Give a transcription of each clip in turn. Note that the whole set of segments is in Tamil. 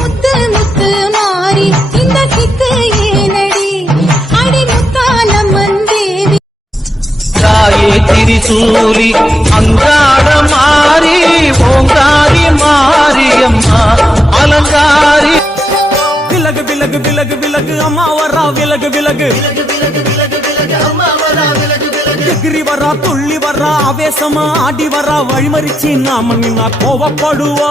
முத்து முத்து மாறி இந்த கித்து ஏனடி? அடி முத்தாலம்மன் தேவி தாயே திரிசூலி அங்காட மாறி ஓங்காரி மாரியம்மா அலங்காரி. விலகு விலகு விலகு விலகு அம்மா வரா விலகு விலகு. எகிரி வரா துள்ளி வரா ஆவேசமா ஆடி வரா வழிமறிச்சு நாம நின்னா கோவப்படுவா!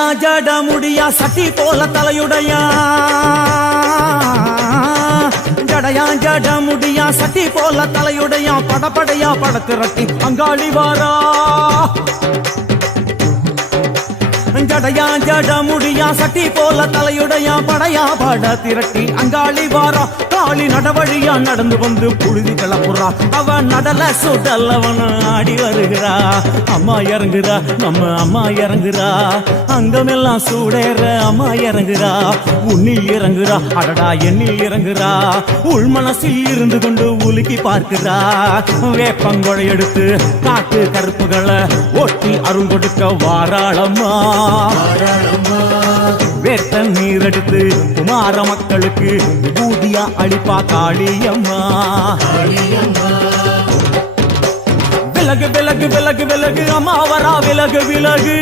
முடியா ஜட முடியா சட்டி போல தலையுடையா? ஜடையா ஜட முடியா சட்டி போல தலையுடையா படபடையா படத்திரட்டி அங்காளி வாரா. ஜடையா ஜட முடியா சட்டி போல தலையுடையா படையா பட திரட்டி அங்காளி வாரா. காளி நடவழியா நடந்து வந்து புழுதி கிளப்புறா அவ நடல சுடல் அவன் ஆடி வருகிறா. அம்மா இறங்குறா நம்ம அம்மா இறங்குறா. அங்கமெல்லாம் சூடேற அம்மா இறங்குறா. உன்னில் இறங்குறா அடடா எண்ணில் இறங்குறா. உள் மனசில் இருந்து கொண்டு உலுக்கி பார்க்கிறா. வேப்பங்கொடை எடுத்து காட்டு கருப்புகளை ஒட்டு அருள் கொடுக்க வாராளம்மா. வேட்ட நீரெடுத்து குமார மக்களுக்கு பூதியா அளிப்பா காளியம்மா. விலகு விலகு விலகு விலகு அம்மா வரா விலகு விலகு.